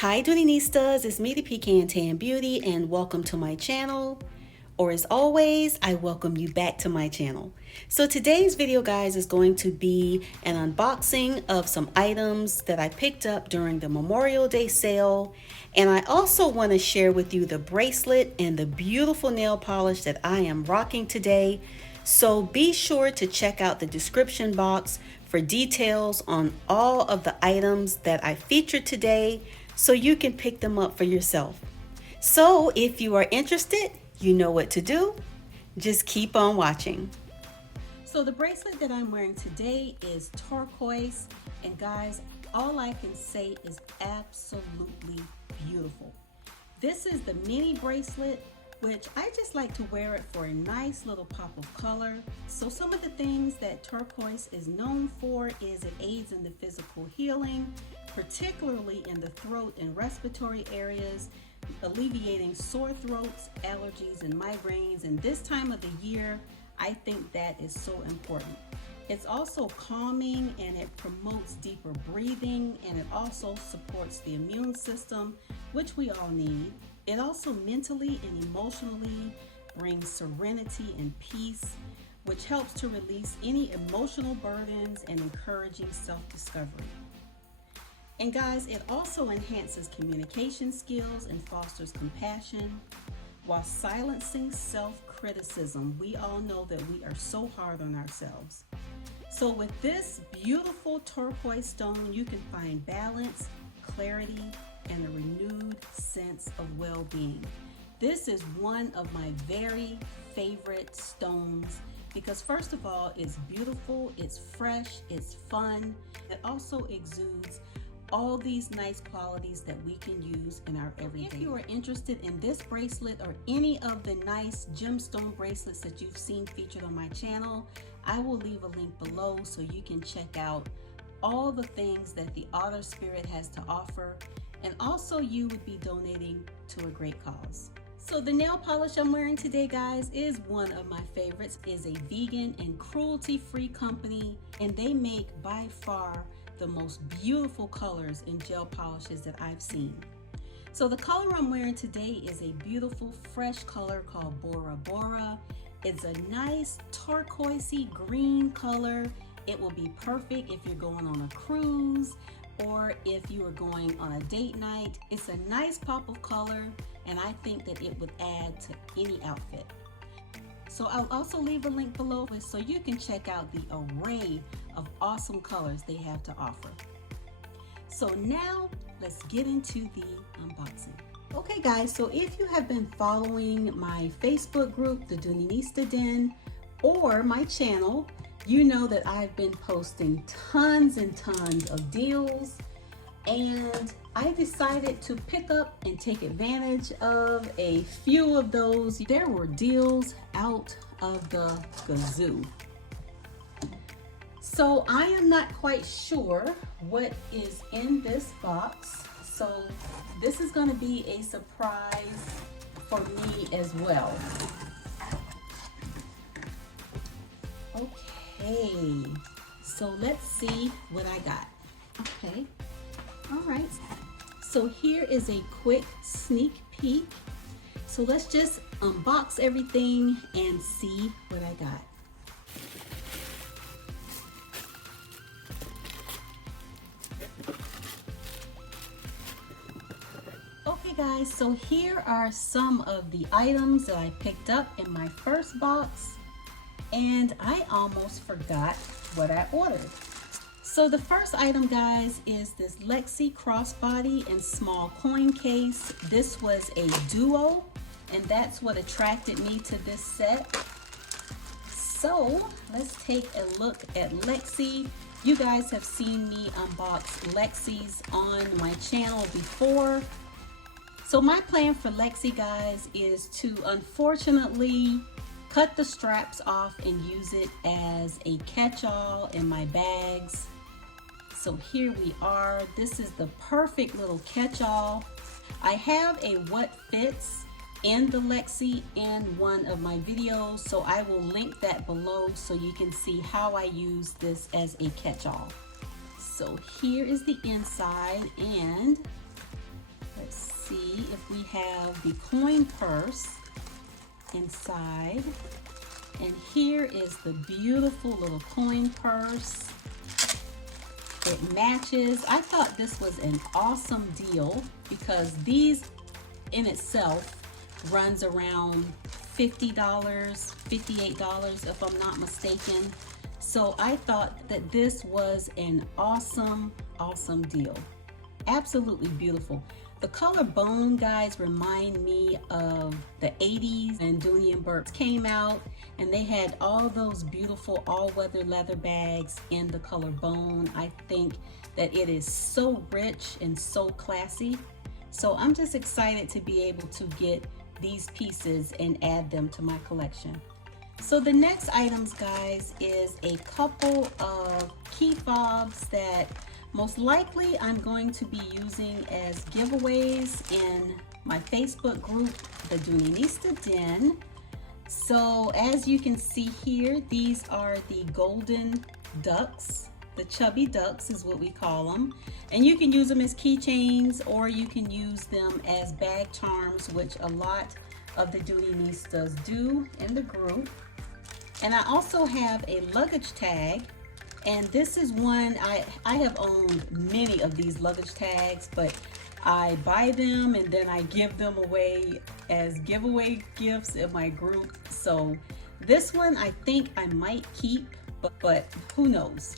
Hi Doonistas, it's me the Pecan Tan Beauty and welcome to my channel. Or as always, I welcome you back to my channel. So today's video guys is going to be an unboxing of some items that I picked up during the Memorial Day sale. And I also want to share with you the bracelet and the beautiful nail polish that I am rocking today. So be sure to check out the description box for details on all of the items that I featured today so you can pick them up for yourself. So if you are interested, you know what to do. Just keep on watching. So the bracelet that I'm wearing today is turquoise, and guys, all I can say is absolutely beautiful. This is the mini bracelet, which I just like to wear it for a nice little pop of color. So some of the things that turquoise is known for is it aids in the physical healing, particularly in the throat and respiratory areas, alleviating sore throats, allergies, and migraines. And this time of the year, I think that is so important. It's also calming and it promotes deeper breathing, and it also supports the immune system, which we all need. It also mentally and emotionally brings serenity and peace, which helps to release any emotional burdens and encouraging self-discovery. And guys, it also enhances communication skills and fosters compassion while silencing self-criticism. We all know that we are so hard on ourselves. So with this beautiful turquoise stone, you can find balance, clarity, and a renewed sense of well-being. This is one of my very favorite stones because first of all, it's beautiful, it's fresh, it's fun. It also exudes all these nice qualities that we can use in our everyday. If you are interested in this bracelet or any of the nice gemstone bracelets that you've seen featured on my channel, I will leave a link below so you can check out all the things that the Otter Spirit has to offer, and also you would be donating to a great cause. So the nail polish I'm wearing today, guys, is one of my favorites. It is a vegan and cruelty-free company, and they make by far the most beautiful colors in gel polishes that I've seen. So the color I'm wearing today is a beautiful fresh color called Bora Bora. It's a nice turquoisey green color. It will be perfect if you're going on a cruise or if you are going on a date night. It's a nice pop of color, and I think that it would add to any outfit. So I'll also leave a link below so you can check out the array of awesome colors they have to offer. So now let's get into the unboxing. Okay guys, so if you have been following my Facebook group, the Dooney Den, or my channel, you know that I've been posting tons and tons of deals, and I decided to pick up and take advantage of a few of those. There were deals out of the gazoo. So I am not quite sure what is in this box. So this is going to be a surprise for me as well. Okay, so let's see what I got. Okay, all right. So here is a quick sneak peek. So let's just unbox everything and see what I got. Okay guys, so here are some of the items that I picked up in my first box, and I almost forgot what I ordered. So the first item, guys, is this Lexi crossbody and small coin case. This was a duo, and that's what attracted me to this set. So let's take a look at Lexi. You guys have seen me unbox Lexis on my channel before. So my plan for Lexi, guys, is to unfortunately cut the straps off and use it as a catch-all in my bags. So here we are. This is the perfect little catch-all. I have a what fits in the Lexi in one of my videos, so I will link that below so you can see how I use this as a catch-all. So here is the inside, and have the coin purse inside. And here is the beautiful little coin purse. It matches. I thought this was an awesome deal because these in itself runs around $50, $58 if I'm not mistaken. So I thought that this was an awesome deal. Absolutely beautiful. The color bone, guys, remind me of the 80s and Dooney Bourke came out, and they had all those beautiful all-weather leather bags in the color bone. I think that it is so rich and so classy. So I'm just excited to be able to get these pieces and add them to my collection. So the next items, guys, is a couple of key fobs that most likely I'm going to be using as giveaways in my Facebook group, the Dooney Den. So as you can see here, these are the golden ducks. The chubby ducks is what we call them. And you can use them as keychains, or you can use them as bag charms, which a lot of the Dooneystas do in the group. And I also have a luggage tag. And this is one, I have owned many of these luggage tags, but I buy them and then I give them away as giveaway gifts in my group. So this one I think I might keep, but who knows?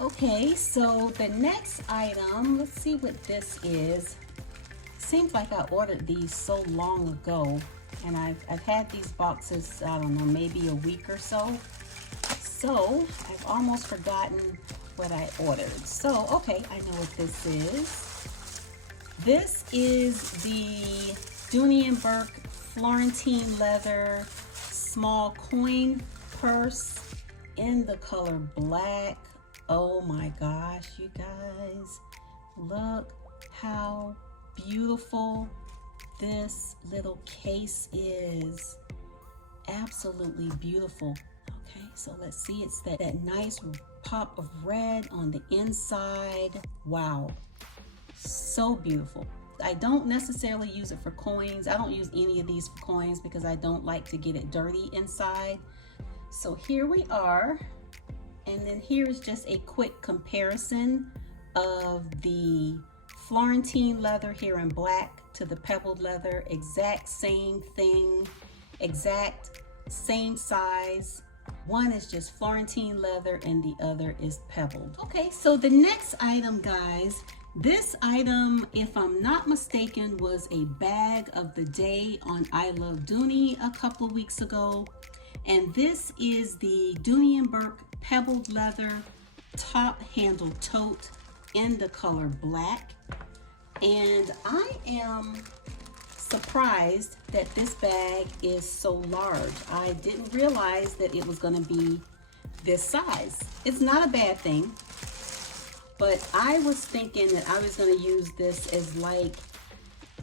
Okay, so the next item, let's see what this is. Seems like I ordered these so long ago, and I've had these boxes, I don't know, maybe a week or so. So I've almost forgotten what I ordered. So, okay, I know what this is. This is the Dooney Bourke Florentine leather small coin purse in the color black. Oh my gosh, you guys, look how beautiful this little case is. Absolutely beautiful. Okay, so let's see, it's that nice pop of red on the inside. Wow, so beautiful. I don't necessarily use it for coins. I don't use any of these for coins because I don't like to get it dirty inside. So here we are, and then here's just a quick comparison of the Florentine leather here in black to the pebbled leather. Exact same thing, exact same size. One is just Florentine leather and the other is pebbled. Okay, so the next item, guys, this item, if I'm not mistaken, was a bag of the day on I Love Dooney a couple of weeks ago. And this is the Dooney Bourke pebbled leather top handle tote in the color black. And I am surprised that this bag is so large. I didn't realize that it was going to be this size. It's not a bad thing, but I was thinking that I was going to use this as like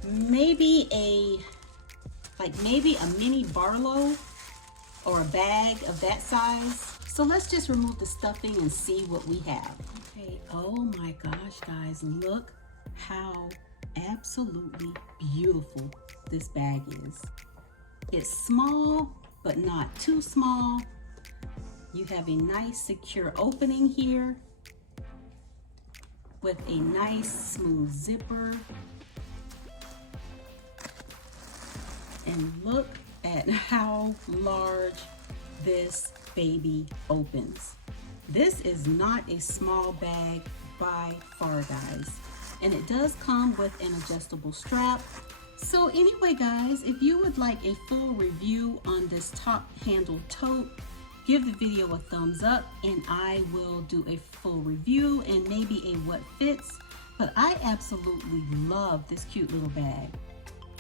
maybe a mini Barlow or a bag of that size. So let's just remove the stuffing and see what we have. Okay, oh my gosh, guys, look how absolutely beautiful this bag is. It's small, but not too small. You have a nice secure opening here with a nice smooth zipper. And look at how large this baby opens. This is not a small bag by far, guys. And it does come with an adjustable strap. So anyway, guys, if you would like a full review on this top handle tote, give the video a thumbs up and I will do a full review and maybe a what fits. But I absolutely love this cute little bag.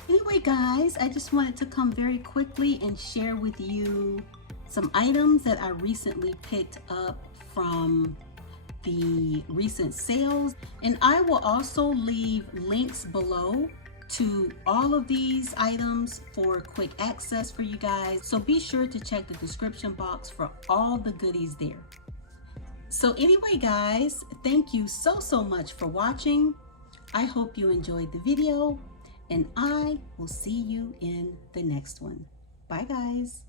Anyway, guys, I just wanted to come very quickly and share with you some items that I recently picked up from the recent sales, and I will also leave links below to all of these items for quick access for you guys, so be sure to check the description box for all the goodies there. So anyway, guys, thank you so much for watching. I hope you enjoyed the video, and I will see you in the next one. Bye guys.